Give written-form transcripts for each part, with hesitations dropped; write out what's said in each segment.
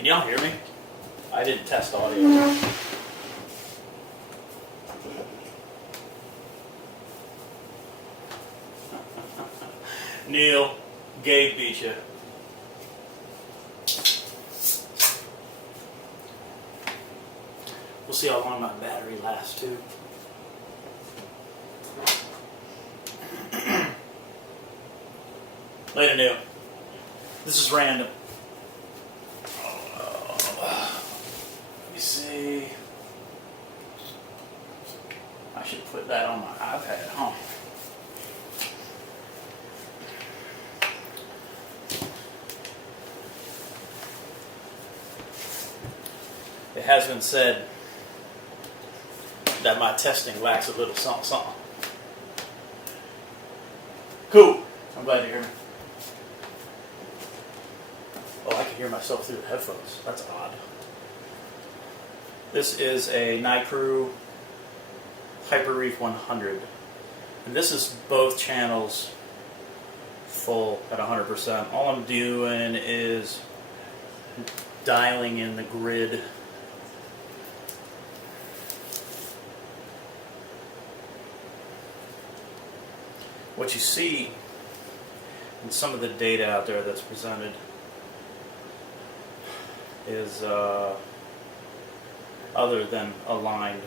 Can y'all hear me? I didn't test audio. Neil, Gabe beat you. We'll see how long my battery lasts too. Later, Neil. This is random. Let me see. I should put that on my iPad, huh? It has been said that my testing lacks a little something, something. Cool. I'm glad to hear me. Oh, I can hear myself through the headphones. That's odd. This is a Nicrew HyperReef 100. And this is both channels full at 100%. All I'm doing is dialing in the grid. What you see in some of the data out there that's presented is other than aligned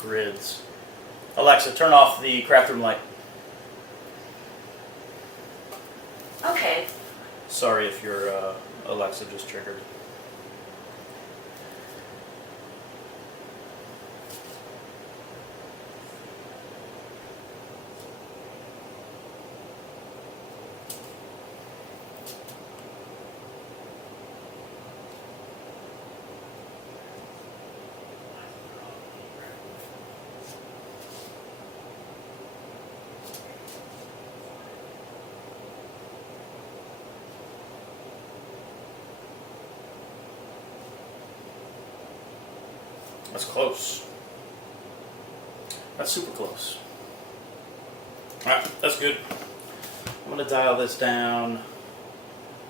grids. Alexa, turn off the craft room light. Okay. Sorry if your Alexa just triggered. That's close. That's super close. Alright, that's good. I'm going to dial this down.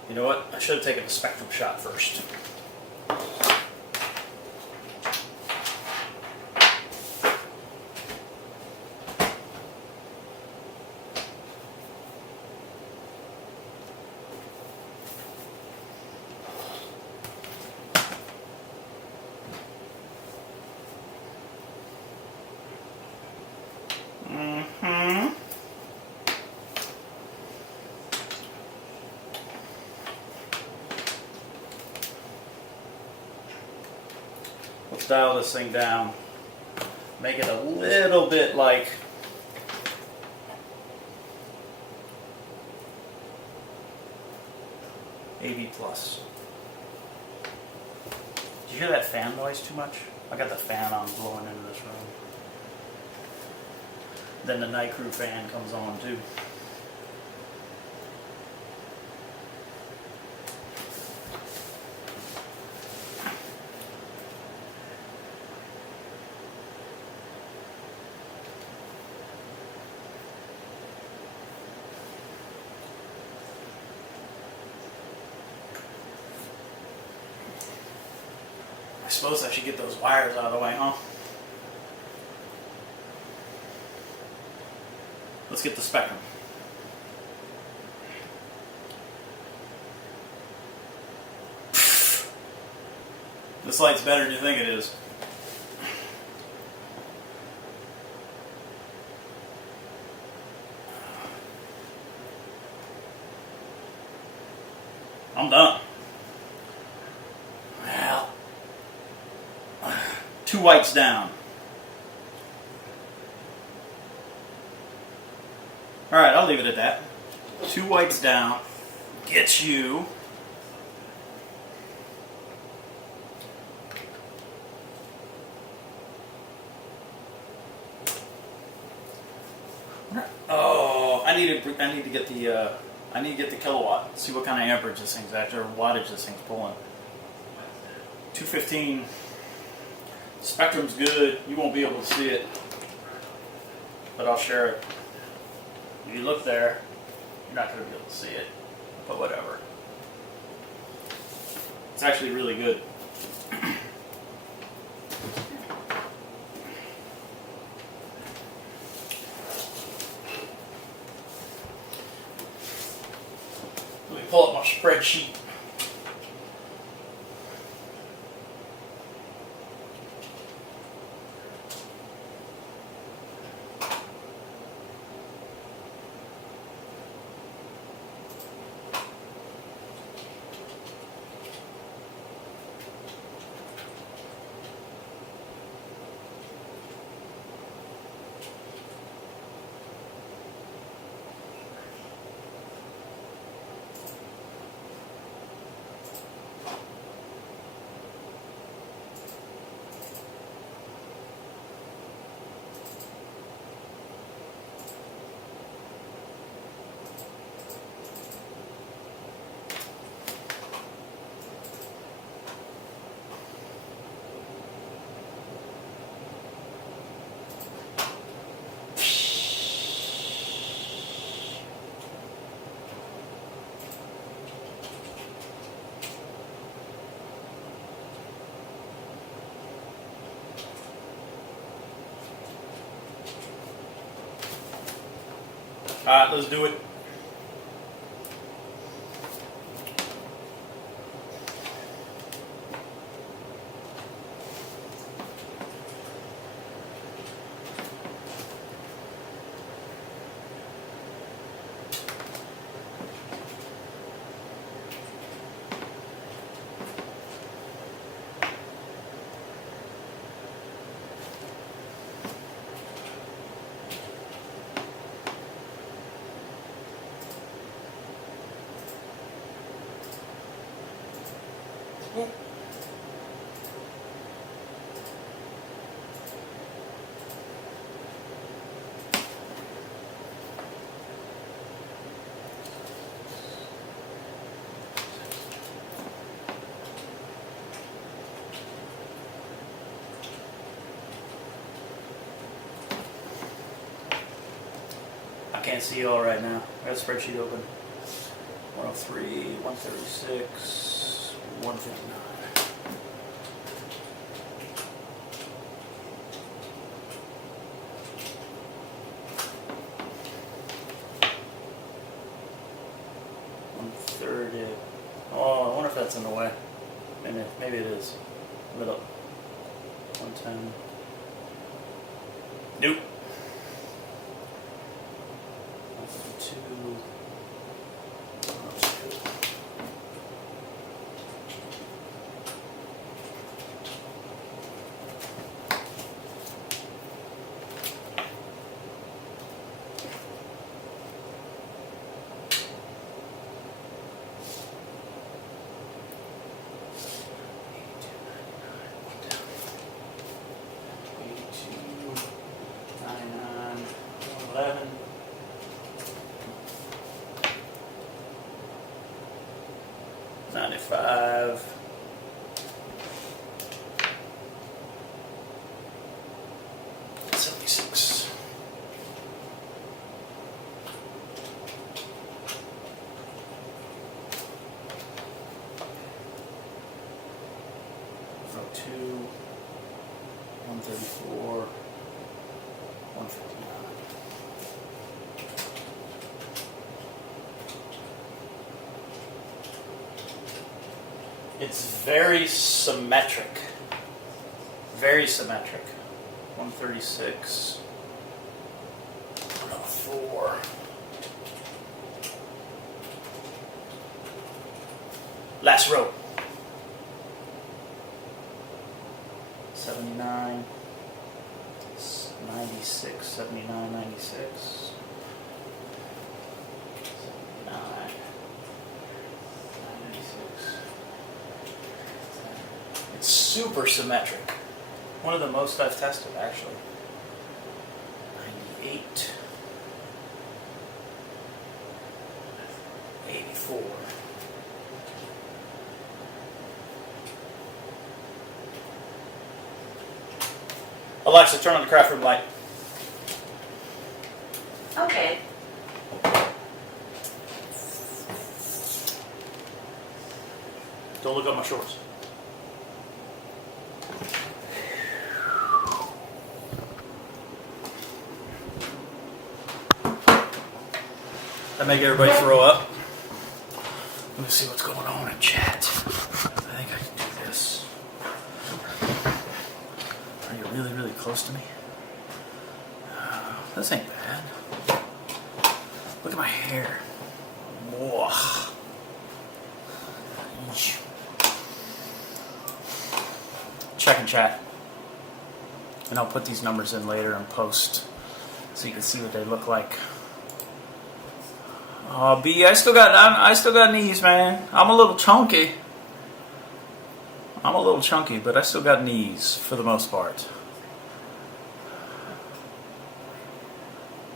You know what? I should have taken a spectrum shot first. Let's dial this thing down. Make it a little bit like AV+. Did you hear that fan noise too much? I got the fan on blowing into this room. Then the Nicrew fan comes on too. I suppose I should get those wires out of the way, huh? Let's get the spectrum. This light's better than you think it is. I'm done. Well, 2 whites down. Alright, I'll leave it at that. 2 whites down gets you I need to get the kilowatt. See what kind of amperage this thing's at, or wattage this thing's pulling. 215. Spectrum's good. You won't be able to see it, but I'll share it. If you look there, you're not going to be able to see it, but whatever. It's actually really good. Let me pull up my spreadsheet. Alright, let's do it. I can't see y'all right now. I got a spreadsheet open. 103, 136, 159. Oh, I wonder if that's in the way. Maybe it is. Middle. 110. Nope. 152. $95. $76. $2, 134, 159. It's very symmetric. Very symmetric. 136. 104. Last row. 79. 96. 79, 96. 79. It's super symmetric. One of the most I've tested, actually. 98. 84. Alexa, turn on the craft room light. Okay. Don't look up my shorts. That make everybody throw up. Let me see what's going on in chat. I think I can do this. Are you really, really close to me? This ain't bad. Look at my hair. Whoa. Check and chat. And I'll put these numbers in later and post so you can see what they look like. Oh, B, I still got knees, man. I'm a little chunky. But I still got knees for the most part.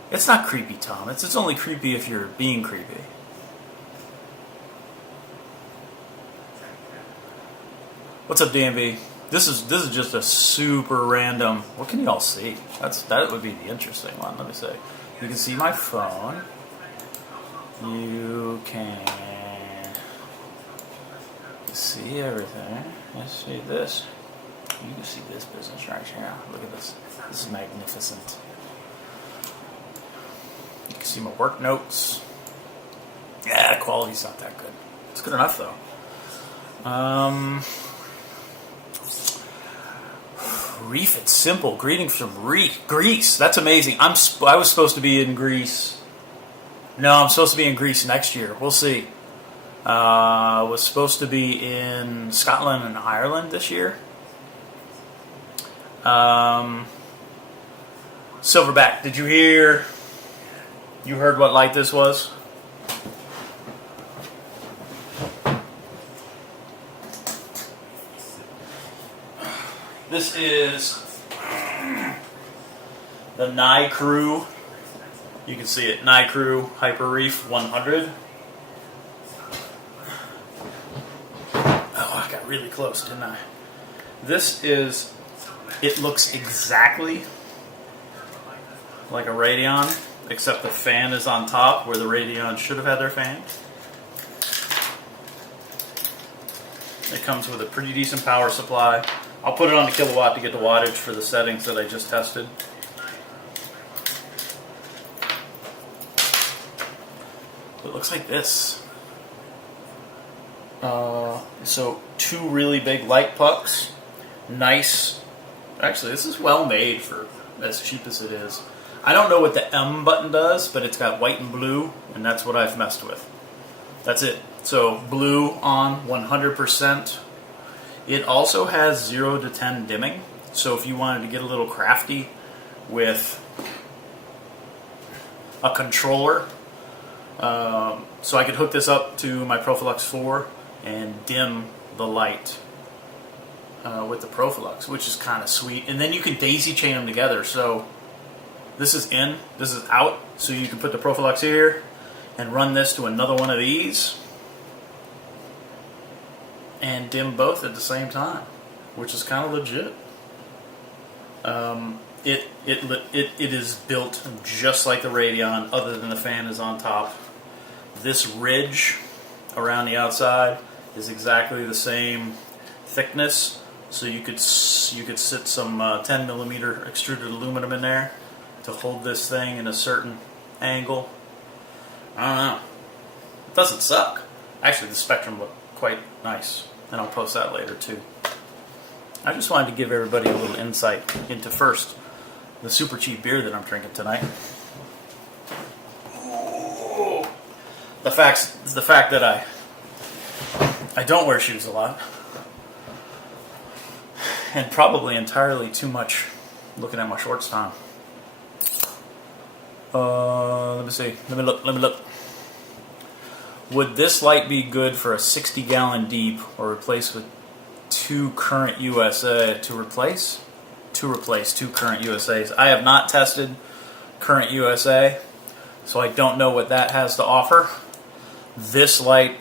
It's not creepy, Tom. It's only creepy if you're being creepy. What's up, DMV? This is just a super random. What can you all see? That would be the interesting one. Let me see. You can see my phone. You can see everything. Let's see this. You can see this business right here. Look at this. This is magnificent. You can see my work notes. Yeah, the quality's not that good. It's good enough though. Reef It's Simple. Greetings from Greece. That's amazing. I was supposed to be in Greece. No, I'm supposed to be in Greece next year. We'll see. Was supposed to be in Scotland and Ireland this year. Silverback, did you hear? You heard what light this was? This is the Nicrew. You can see it, Nicrew HyperReef 100. Oh, I got really close, didn't I? It looks exactly like a Radeon, except the fan is on top where the Radeon should have had their fan. It comes with a pretty decent power supply. I'll put it on the kilowatt to get the wattage for the settings that I just tested. It looks like this. So 2 really big light pucks. Nice. Actually, this is well made for as cheap as it is. I don't know what the M button does, but it's got white and blue, and that's what I've messed with. That's it. So blue on 100%. It also has 0 to 10 dimming. So if you wanted to get a little crafty with a controller, so I could hook this up to my Profilux 4 and dim the light with the Profilux, which is kind of sweet. And then you can daisy chain them together. So this is in, this is out. So you can put the Profilux here and run this to another one of these and dim both at the same time, which is kind of legit. It is built just like the Radeon, other than the fan is on top. This ridge around the outside is exactly the same thickness, so you could sit some 10 millimeter extruded aluminum in there to hold this thing in a certain angle. I don't know. It doesn't suck. Actually, the spectrum looked quite nice, and I'll post that later too. I just wanted to give everybody a little insight into, first, the super cheap beer that I'm drinking tonight. Ooh. The fact that I don't wear shoes a lot, and probably entirely too much looking at my shorts, Tom. Let me see. Let me look. Would this light be good for a 60-gallon deep, or replace with 2 current USA to replace 2 current USAs? I have not tested current USA, so I don't know what that has to offer. This light,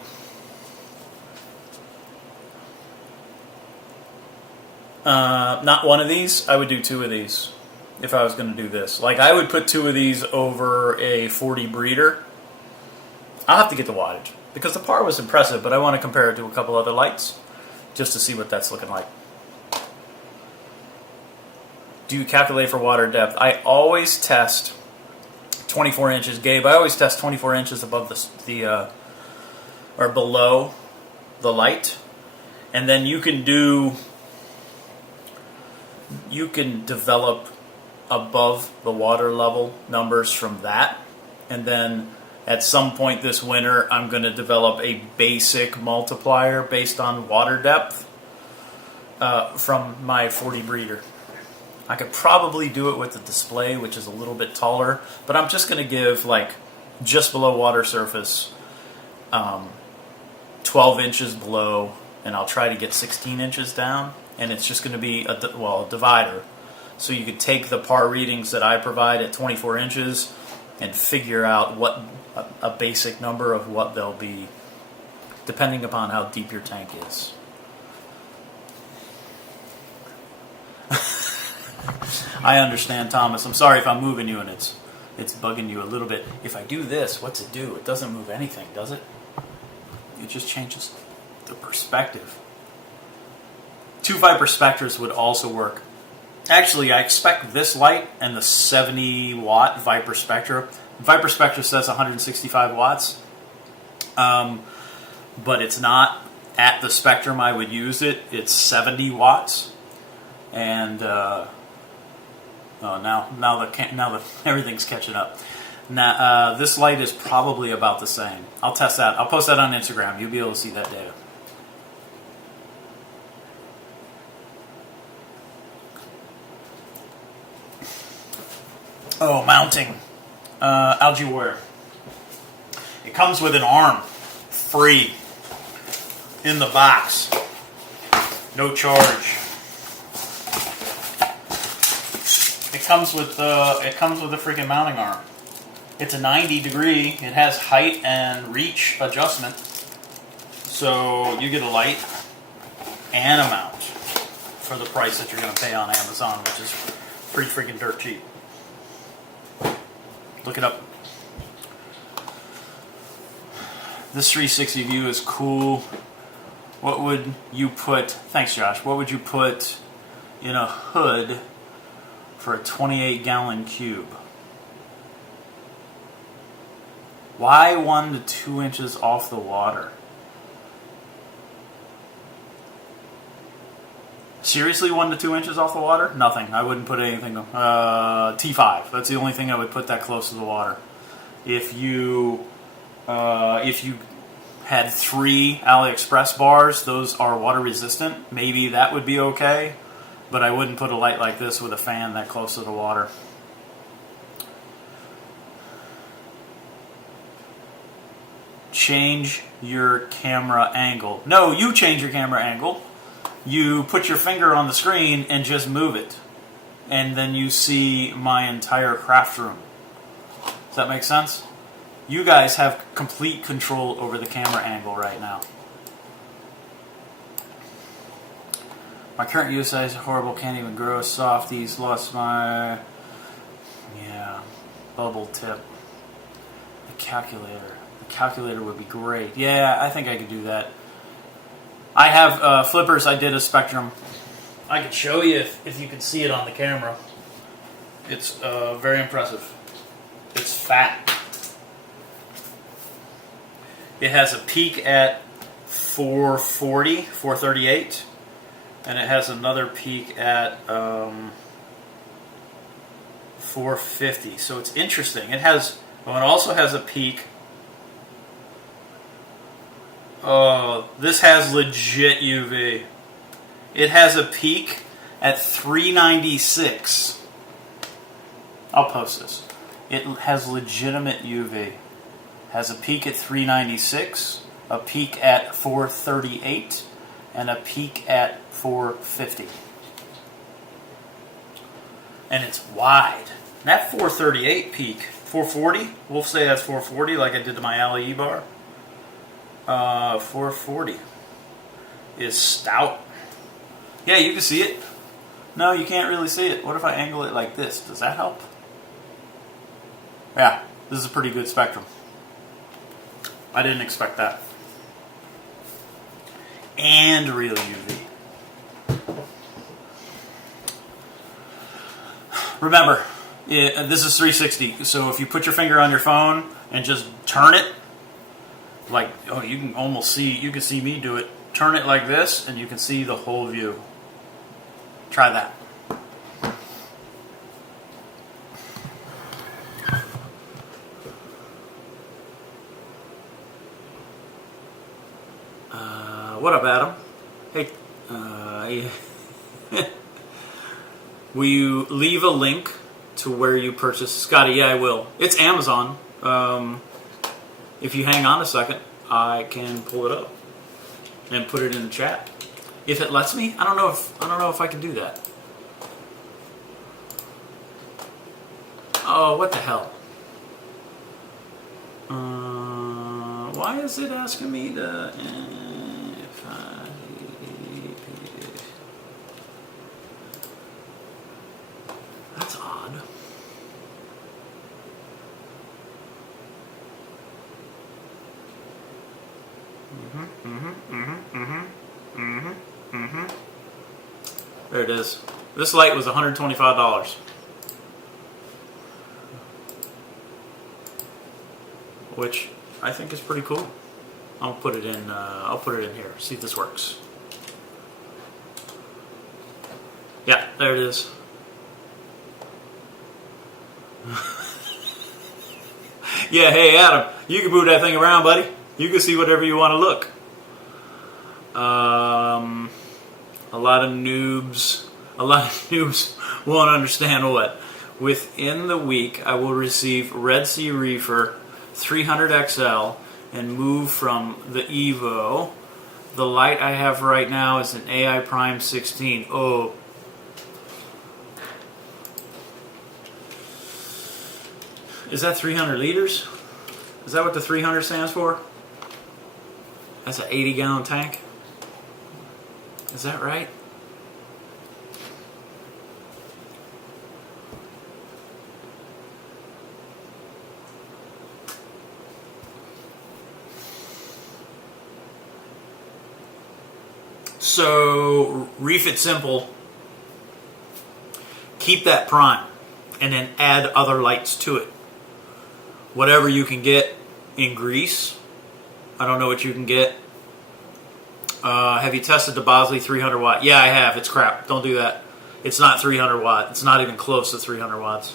not one of these. I would do 2 of these if I was going to do this. Like, I would put 2 of these over a 40 breeder. I'll have to get the wattage because the par was impressive, but I want to compare it to a couple other lights just to see what that's looking like. Do you calculate for water depth? I always test 24 inches, Gabe. I always test 24 inches above the or below the light, and then you can develop above the water level numbers from that, and then at some point this winter I'm going to develop a basic multiplier based on water depth from my 40 breeder. I could probably do it with the display, which is a little bit taller, but I'm just going to give like just below water surface, 12 inches below, and I'll try to get 16 inches down, and it's just going to be a divider. So you could take the par readings that I provide at 24 inches and figure out what a basic number of what they'll be, depending upon how deep your tank is. I understand, Thomas. I'm sorry if I'm moving you and it's bugging you a little bit. If I do this, what's it do? It doesn't move anything, does it? It just changes the perspective. 2 ViparSpectras would also work. Actually, I expect this light and the 70 watt ViparSpectra. ViparSpectra says 165 watts, but it's not. At the spectrum I would use it, it's 70 watts. And now everything's catching up. Now this light is probably about the same. I'll test that. I'll post that on Instagram. You'll be able to see that data. Oh, mounting. Algae Warrior. It comes with an arm, free, in the box, no charge. It comes with a freaking mounting arm. It's a 90 degree. It has height and reach adjustment, so you get a light and a mount for the price that you're going to pay on Amazon, which is pretty freaking dirt cheap. Look it up. This 360 view is cool. What would you put? Thanks, Josh. What would you put in a hood for a 28-gallon cube? Why 1 to 2 inches off the water? Seriously, 1 to 2 inches off the water? Nothing. I wouldn't put anything. T5. That's the only thing I would put that close to the water. If you had 3 AliExpress bars, those are water resistant. Maybe that would be okay, but I wouldn't put a light like this with a fan that close to the water. Change your camera angle. No, you change your camera angle. You put your finger on the screen and just move it, and then you see my entire craft room. Does that make sense? You guys have complete control over the camera angle right now. My current use size is horrible, can't even grow softies, lost my bubble tip. The calculator. The calculator would be great. Yeah, I think I could do that. I have flippers. I did a Spectrum. I could show you if you can see it on the camera. It's very impressive. It's fat. It has a peak at 440, 438, and it has another peak at 450. So it's interesting. It also has a peak. Oh, this has legit UV. It has a peak at 396. I'll post this. It has legitimate UV. Has a peak at 396, a peak at 438, and a peak at 450. And it's wide. And that 438 peak, 440, we'll say that's 440 like I did to my Ali bar. 440 is stout. Yeah, you can see it. No, you can't really see it. What if I angle it like this? Does that help? Yeah, this is a pretty good spectrum. I didn't expect that. And real UV. Remember, this is 360, so if you put your finger on your phone and just turn it, like, oh, you can almost see, you can see me do it. Turn it like this, and you can see the whole view. Try that. What up, Adam? Hey, will you leave a link to where you purchase? Scotty, yeah, I will. It's Amazon. If you hang on a second, I can pull it up and put it in the chat if it lets me. I don't know if I can do that. Oh, what the hell? Why is it asking me to? That's odd. There it is. This light was $125. Which I think is pretty cool. I'll put it in here. See if this works. Yeah, there it is. Yeah, hey Adam, you can move that thing around, buddy. You can see whatever you want to look. A lot of noobs won't understand what. Within the week, I will receive Red Sea Reefer 300XL and move from the Evo. The light I have right now is an AI Prime 16. Oh. Is that 300 liters? Is that what the 300 stands for? That's an 80-gallon tank? Is that right? So, reef it simple. Keep that prime. And then add other lights to it. Whatever you can get in Greece. I don't know what you can get. Have you tested the Bosley 300 watt? Yeah, I have. It's crap. Don't do that. It's not 300 watt. It's not even close to 300 watts.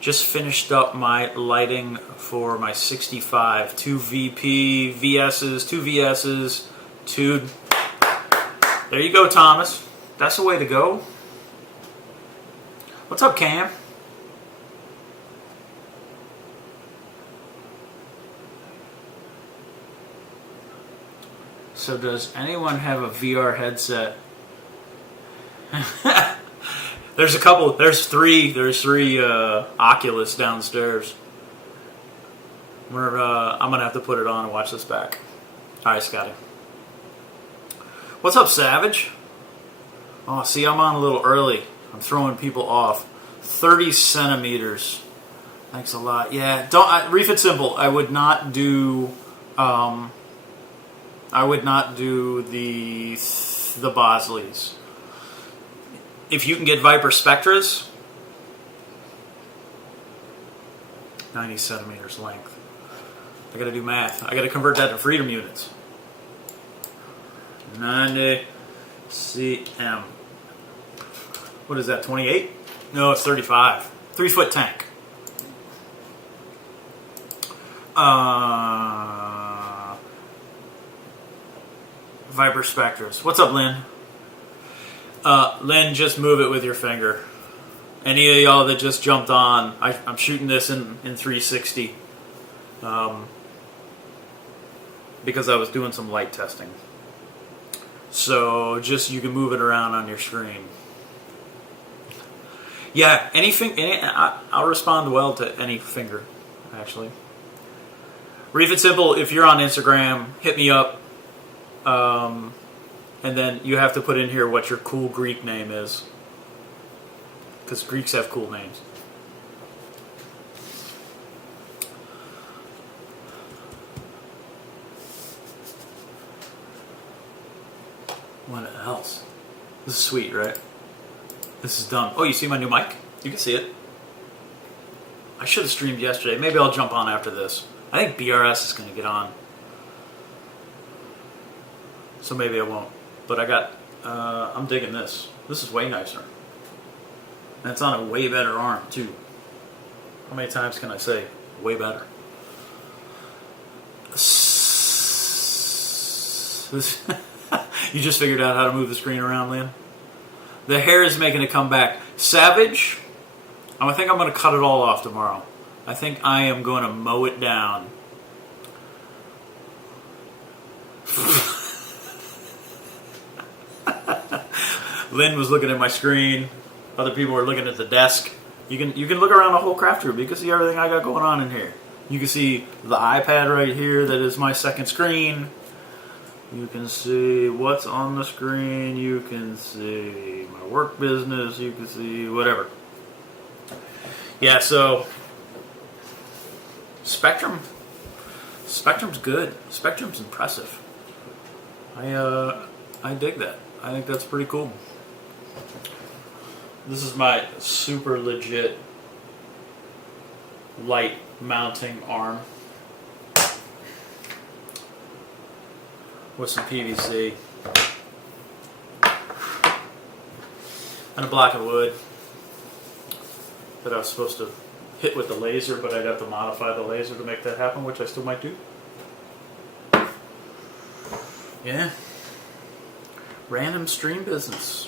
Just finished up my lighting for my 65. 2 VP, VSs, 2 VSs, 2... There you go, Thomas. That's the way to go. What's up, Cam? So does anyone have a VR headset? There's a couple. There's three Oculus downstairs. I'm gonna have to put it on and watch this back. All right, Scotty. What's up, Savage? Oh, see, I'm on a little early. I'm throwing people off. 30 centimeters. Thanks a lot. Yeah, reef it simple. I would not do. I would not do the Bosleys. If you can get ViparSpectras, 90 centimeters length. I got to do math. I got to convert that to freedom units. 90 cm. What is that? 28? No, it's 35. 3-foot tank. ViparSpectras. What's up, Lynn? Lynn, just move it with your finger. Any of y'all that just jumped on, I'm shooting this in 360 because I was doing some light testing. So just you can move it around on your screen. Yeah, I'll respond well to any finger, actually. Reef it simple. If you're on Instagram, hit me up. And then you have to put in here what your cool Greek name is. Because Greeks have cool names. What else? This is sweet, right? This is done. Oh, you see my new mic? You can see it. I should have streamed yesterday. Maybe I'll jump on after this. I think BRS is going to get on. So maybe I won't. But I got, I'm digging this. This is way nicer. And it's on a way better arm, too. How many times can I say way better? You just figured out how to move the screen around, Lynn? The hair is making a comeback. Savage, I think I'm going to cut it all off tomorrow. I think I am going to mow it down. Lynn was looking at my screen. Other people were looking at the desk. You can look around the whole craft room. You can see everything I got going on in here. You can see the iPad right here that is my second screen. You can see what's on the screen. You can see my work business. You can see whatever. Yeah, so Spectrum's good. Spectrum's impressive. I dig that. I think that's pretty cool. This is my super legit light mounting arm with some PVC and a block of wood that I was supposed to hit with the laser, but I'd have to modify the laser to make that happen, which I still might do. Yeah. Random stream business.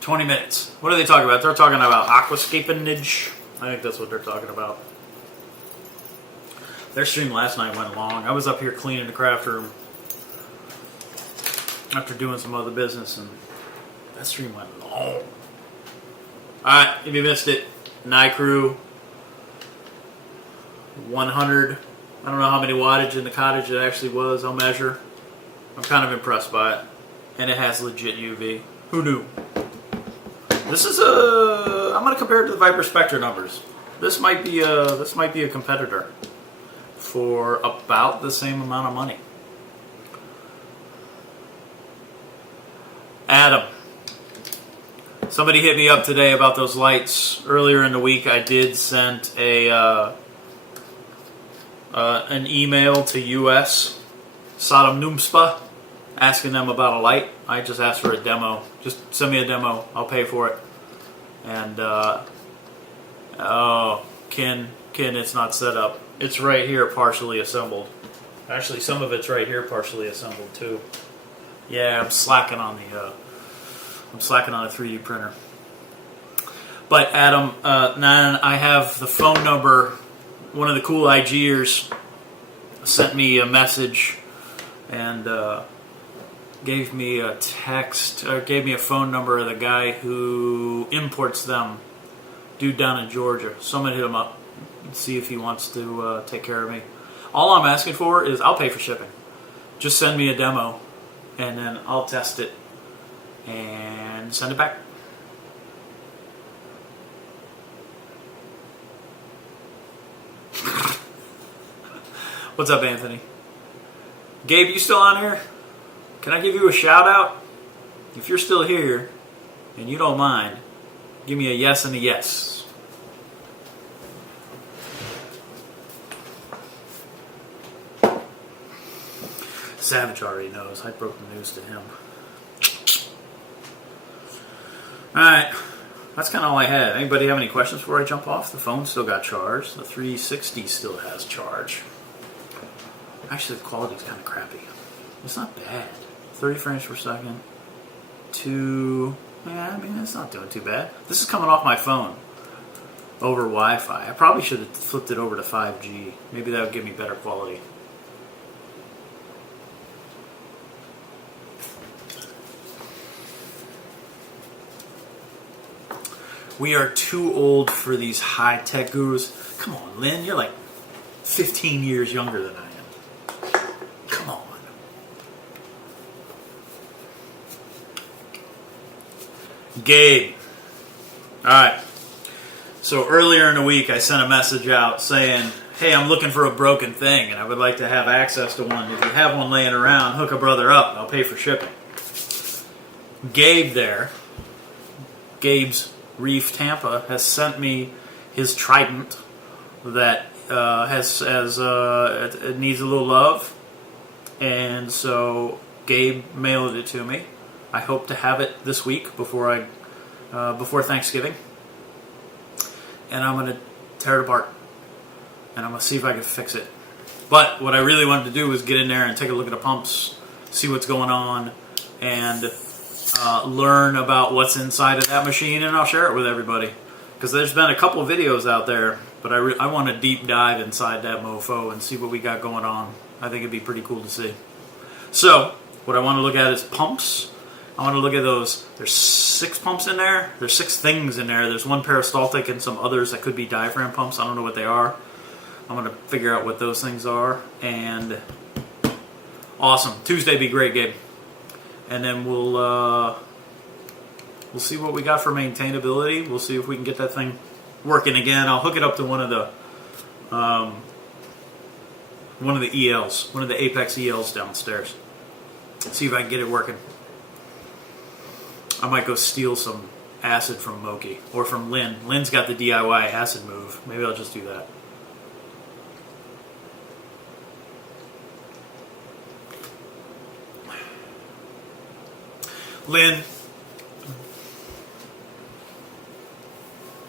"20 minutes. What are they talking about? They're talking about aquascapinage. I think that's what they're talking about. Their stream last night went long. I was up here cleaning the craft room after doing some other business, and that stream went long. Alright, if you missed it, Nicrew 100. I don't know how many wattage in the cottage it actually was. I'll measure. I'm kind of impressed by it. And it has legit UV. Who knew? This is I'm going to compare it to the ViparSpectra numbers. This might be a competitor for about the same amount of money. Adam, somebody hit me up today about those lights. Earlier in the week, I did send an email to US Sodom Numspa asking them about a light. I just asked for a demo. Just send me a demo. I'll pay for it. And Ken, it's not set up. It's right here, partially assembled. Actually, some of it's right here, partially assembled too. Yeah, I'm slacking on the 3D printer. But Adam, I have the phone number. One of the cool IGers sent me a message and gave me a text, or gave me a phone number of the guy who imports them, dude down in Georgia. So I'm gonna hit him up and see if he wants to take care of me. All I'm asking for is I'll pay for shipping. Just send me a demo, and then I'll test it and send it back. What's up, Anthony? Gabe, you still on here? Can I give you a shout out? If you're still here and you don't mind, give me a yes and a yes. Savage already knows. I broke the news to him. Alright, that's kind of all I had. Anybody have any questions before I jump off? The phone still got charged. The 360 still has charge. Actually, the quality's kind of crappy. It's not bad. 30 frames per second. Yeah, I mean, it's not doing too bad. This is coming off my phone over Wi-Fi. I probably should have flipped it over to 5G. Maybe that would give me better quality. We are too old for these high-tech gurus. Come on, Lynn, you're like 15 years younger than I am. Come on. Gabe. Alright. So earlier in the week I sent a message out saying, hey, I'm looking for a broken thing and I would like to have access to one. If you have one laying around, hook a brother up. I'll pay for shipping. Gabe there, Gabe's Reef Tampa, has sent me his trident that it needs a little love. And so Gabe mailed it to me. I hope to have it this week before Thanksgiving. And I'm going to tear it apart. And I'm going to see if I can fix it. But what I really wanted to do was get in there and take a look at the pumps, see what's going on, and learn about what's inside of that machine, and I'll share it with everybody. Because there's been a couple of videos out there, but I want to deep dive inside that mofo and see what we got going on. I think it'd be pretty cool to see. So, what I want to look at is pumps. I want to look at those. There's 6 pumps in there. There's 6 things in there. There's one peristaltic and some others that could be diaphragm pumps. I don't know what they are. I'm going to figure out what those things are. And awesome. Tuesday be great, Gabe. And then we'll see what we got for maintainability. We'll see if we can get that thing working again. I'll hook it up to one of the ELs, one of the Apex ELs downstairs. See if I can get it working. I might go steal some acid from Moki or from Lynn. Lynn's got the DIY acid move. Maybe I'll just do that. Lynn.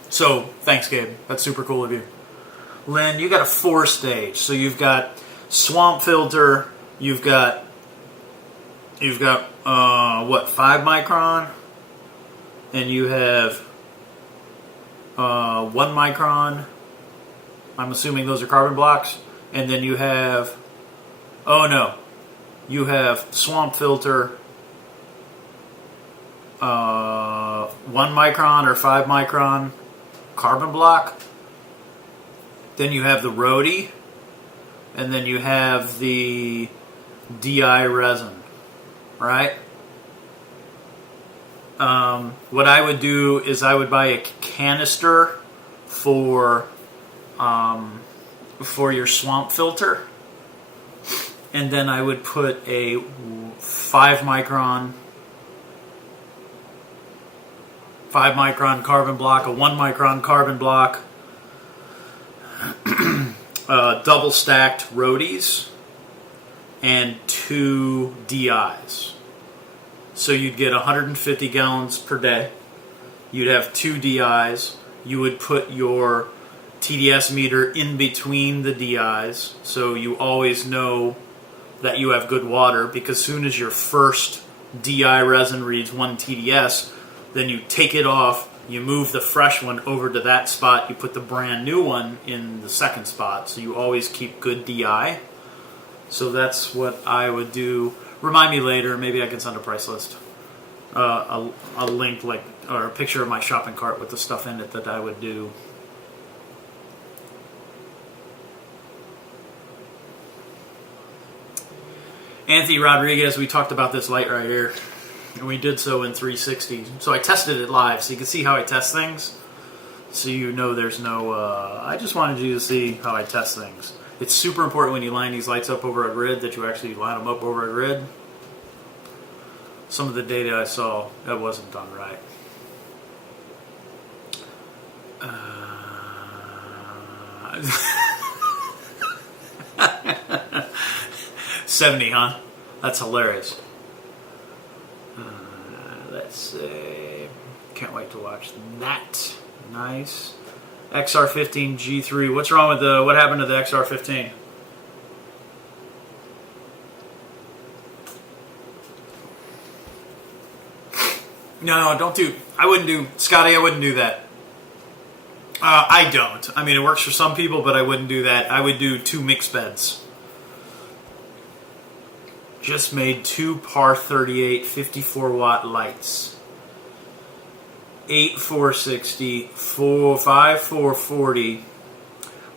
So, thanks, Gabe. That's super cool of you. Lynn, you got a 4-stage. So you've got swamp filter. You've got what, 5 micron? And you have 1 micron. I'm assuming those are carbon blocks. And then you have, oh no, you have swamp filter, 1 micron or 5 micron carbon block. Then you have the Rhody, and then you have the DI resin, right? What I would do is I would buy a canister for your swamp filter, and then I would put a 5 micron carbon block, a 1 micron carbon block, double stacked Rhodys, and 2 DIs. So you'd get 150 gallons per day. You'd have 2 DIs. You would put your TDS meter in between the DIs, so you always know that you have good water, because as soon as your first DI resin reads 1 TDS, then you take it off, you move the fresh one over to that spot, you put the brand new one in the second spot, so you always keep good DI. So that's what I would do. Remind me later, maybe I can send a price list. A link, or a picture of my shopping cart with the stuff in it that I would do. Anthony Rodriguez, we talked about this light right here. And we did so in 360. So I tested it live, so you can see how I test things. So you know there's no... I just wanted you to see how I test things. It's super important when you line these lights up over a grid that you actually line them up over a grid. Some of the data I saw, that wasn't done right. 70, huh? That's hilarious. Let's see. Can't wait to watch that. Nice. XR15 G3. What's wrong with what happened to the XR15? No, don't do. I wouldn't do, Scotty. I wouldn't do that. I don't. I mean, it works for some people, but I wouldn't do that. I would do 2 mix beds. Just made 2 par 38 54 watt lights. 8 460, 5 440,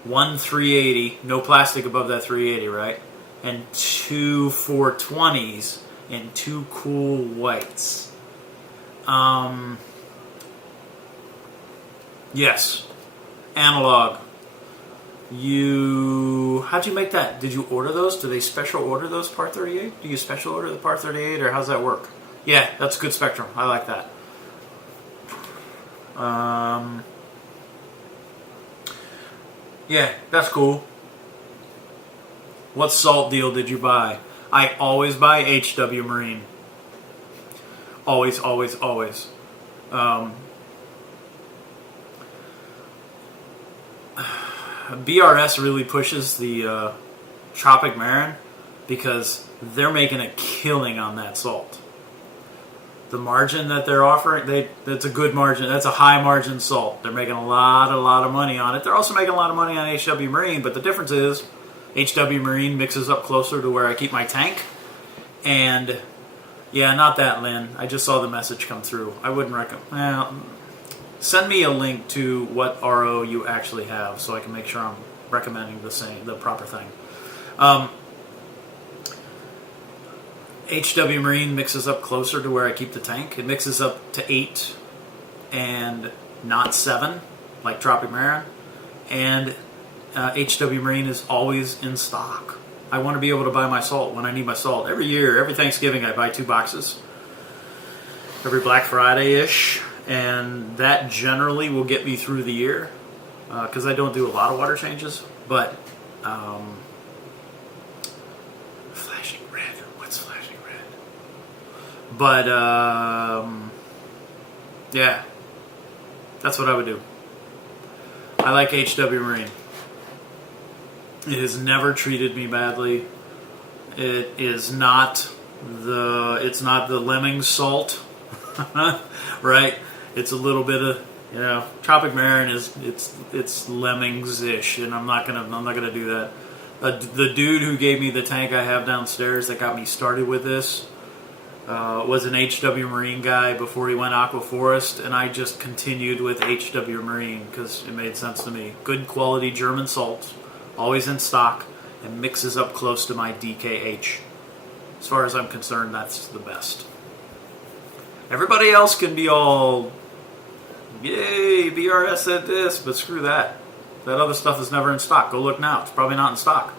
1 380, no plastic above that 380, right? And 2 420s and 2 cool whites. Yes. Analog. How'd you make that? Did you order those? Do they special order those Par 38? Do you special order the Par 38, or how's that work? Yeah, that's a good spectrum. I like that. Yeah, that's cool. What salt deal did you buy? I always buy HW Marine. Always, always, always. BRS really pushes the Tropic Marin because they're making a killing on that salt. The margin that they're offering, that's a good margin. That's a high margin salt. They're making a lot of money on it. They're also making a lot of money on HW Marine, but the difference is HW Marine mixes up closer to where I keep my tank. And yeah, not that, Lynn. I just saw the message come through. I wouldn't recommend. Well, send me a link to what RO you actually have so I can make sure I'm recommending the proper thing. HW Marine mixes up closer to where I keep the tank. It mixes up to 8 and not 7, like Tropic Marin. And HW Marine is always in stock. I want to be able to buy my salt when I need my salt. Every year, every Thanksgiving, I buy 2 boxes. Every Black Friday-ish. And that generally will get me through the year. Because I don't do a lot of water changes. But flashing red. What's flashing red? But yeah, that's what I would do. I like HW Marine. It has never treated me badly. It is not it's not the Lemmings salt, right? It's a little bit of, Tropic Marin it's Lemmings-ish, and I'm not gonna do that. The dude who gave me the tank I have downstairs that got me started with this was an HW Marine guy before he went Aqua Forest, and I just continued with HW Marine because it made sense to me. Good quality German salt, always in stock, and mixes up close to my DKH. As far as I'm concerned, that's the best. Everybody else can be all, yay, BRS said this, but screw that. That other stuff is never in stock. Go look now. It's probably not in stock.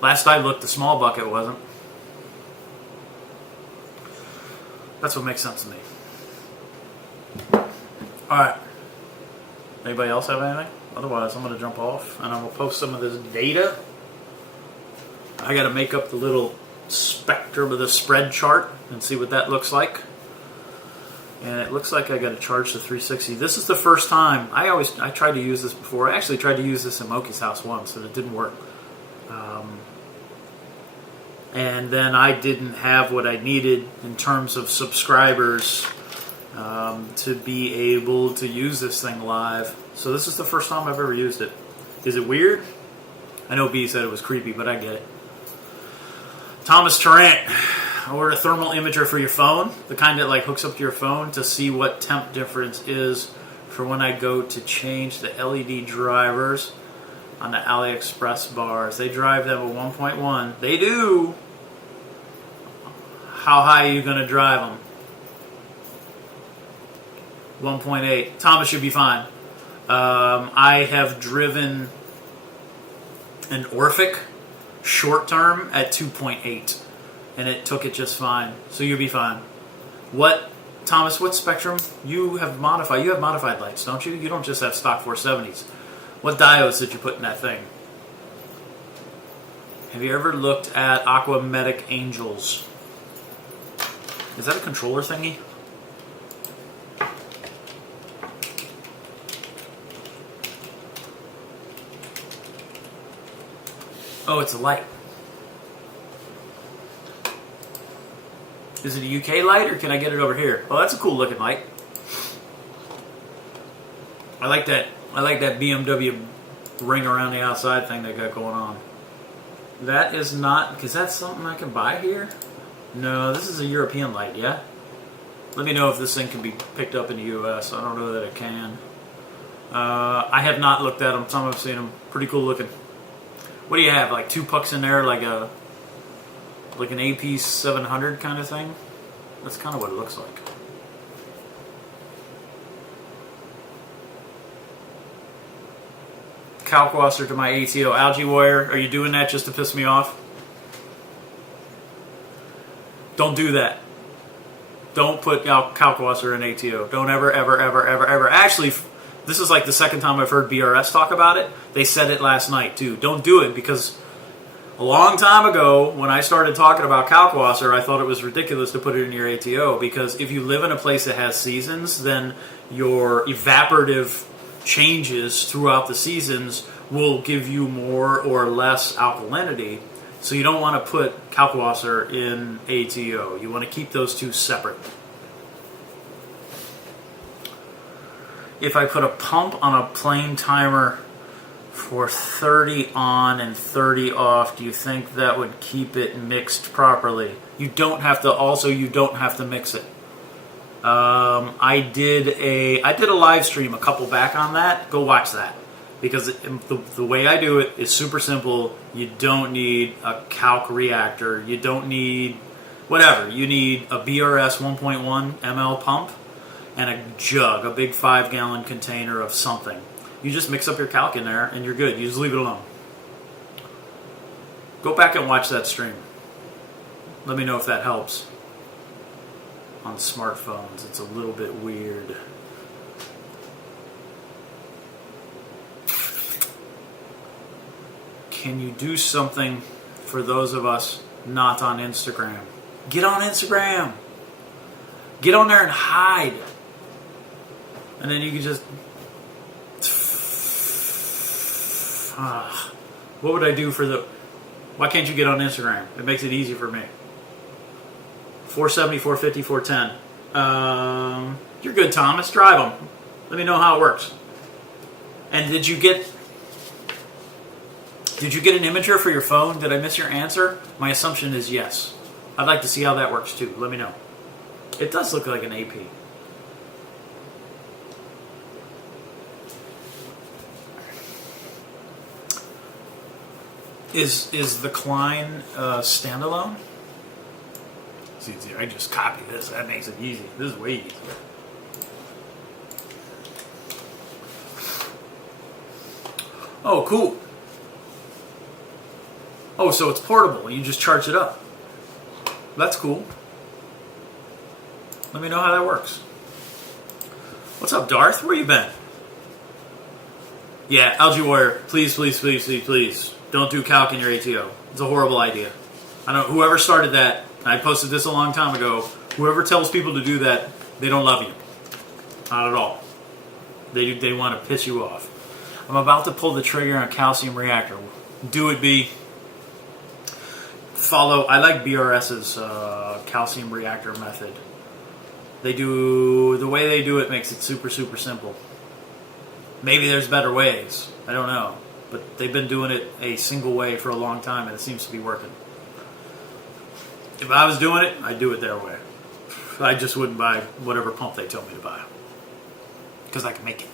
Last I looked, the small bucket wasn't. That's what makes sense to me. Alright. Anybody else have anything? Otherwise, I'm going to jump off and I'm going to post some of this data. I got to make up the little spectrum of the spread chart and see what that looks like. And it looks like I got to charge the 360. This is the first time. I tried to use this before. I actually tried to use this in Moki's house once, and it didn't work. And then I didn't have what I needed in terms of subscribers to be able to use this thing live. So this is the first time I've ever used it. Is it weird? I know B said it was creepy, but I get it. Thomas Tarrant. Order a thermal imager for your phone, the kind that hooks up to your phone to see what temp difference is for when I go to change the LED drivers on the AliExpress bars. They drive them at 1.1. They do. How high are you going to drive them? 1.8. Thomas should be fine. I have driven an Orphic short term at 2.8. And it took it just fine. So you'll be fine. Thomas, what spectrum? You have modified lights, don't you? You don't just have stock 470s. What diodes did you put in that thing? Have you ever looked at Aquametic Angels? Is that a controller thingy? Oh, it's a light. Is it a UK light, or can I get it over here? Oh, that's a cool looking light. I like that BMW ring around the outside thing they got going on. That is not, because that's something I can buy here? No, this is a European light, yeah? Let me know if this thing can be picked up in the US. I don't know that it can. I have not looked at them. Some I've seen them. Pretty cool looking. What do you have, like 2 pucks in there, like an AP 700 kind of thing? That's kind of what it looks like. Kalkwasser to my ATO. Algae Warrior, are you doing that just to piss me off? Don't do that. Don't put Kalkwasser in ATO. Don't ever, ever, ever, ever, ever. Actually, this is like the second time I've heard BRS talk about it. They said it last night, too. Don't do it, because a long time ago, when I started talking about Kalkwasser, I thought it was ridiculous to put it in your ATO, because if you live in a place that has seasons, then your evaporative changes throughout the seasons will give you more or less alkalinity. So you don't want to put Kalkwasser in ATO. You want to keep those two separate. If I put a pump on a plain timer for 30 on and 30 off, do you think that would keep it mixed properly? You don't have to. Also, you don't have to mix it. I did a live stream a couple back on that. Go watch that, because the way I do it is super simple. You don't need a calc reactor. You don't need whatever. You need a BRS 1.1 ml pump and a jug, a big 5-gallon container of something. You just mix up your calc in there and you're good. You just leave it alone. Go back and watch that stream. Let me know if that helps. On smartphones, it's a little bit weird. Can you do something for those of us not on Instagram? Get on Instagram. Get on there and hide. And then you can just... what would I do for the... Why can't you get on Instagram? It makes it easy for me. 470, 450, 410. You're good, Thomas. Drive them. Let me know how it works. And did you get an imager for your phone? Did I miss your answer? My assumption is yes. I'd like to see how that works too. Let me know. It does look like an AP. Is the Klein standalone? It's easy. I just copy this. That makes it easy. This is way easier. Oh, cool. Oh, so it's portable. You just charge it up. That's cool. Let me know how that works. What's up, Darth? Where you been? Yeah, Algae Warrior, please, please, please, please, please, don't do calc in your ATO. It's a horrible idea. I don't know whoever started that. I posted this a long time ago. Whoever tells people to do that, they don't love you. Not at all. They want to piss you off. I'm about to pull the trigger on a calcium reactor. Do it, B. I like BRS's calcium reactor method. The way they do it makes it super, super simple. Maybe there's better ways. I don't know. But they've been doing it a single way for a long time, and it seems to be working. If I was doing it, I'd do it their way. I just wouldn't buy whatever pump they told me to buy. Because I can make it.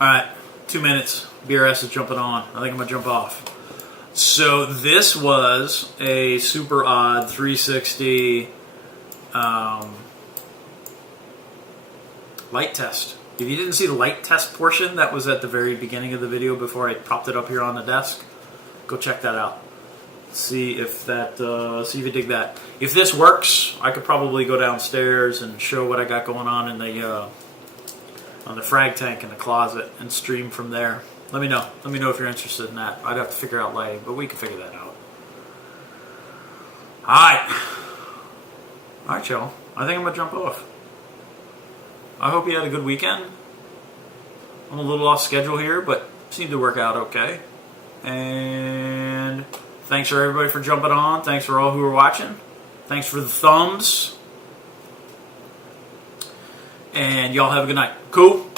Alright, 2 minutes. BRS is jumping on. I think I'm going to jump off. So this was a super odd 360 light test. If you didn't see the light test portion that was at the very beginning of the video before I propped it up here on the desk, go check that out. See if you dig that. If this works, I could probably go downstairs and show what I got going on in the frag tank in the closet and stream from there. Let me know. Let me know if you're interested in that. I'd have to figure out lighting, but we can figure that out. Alright, y'all. I think I'm going to jump off. I hope you had a good weekend. I'm a little off schedule here, but seemed to work out okay. And thanks for everybody for jumping on. Thanks for all who are watching. Thanks for the thumbs. And y'all have a good night. Cool?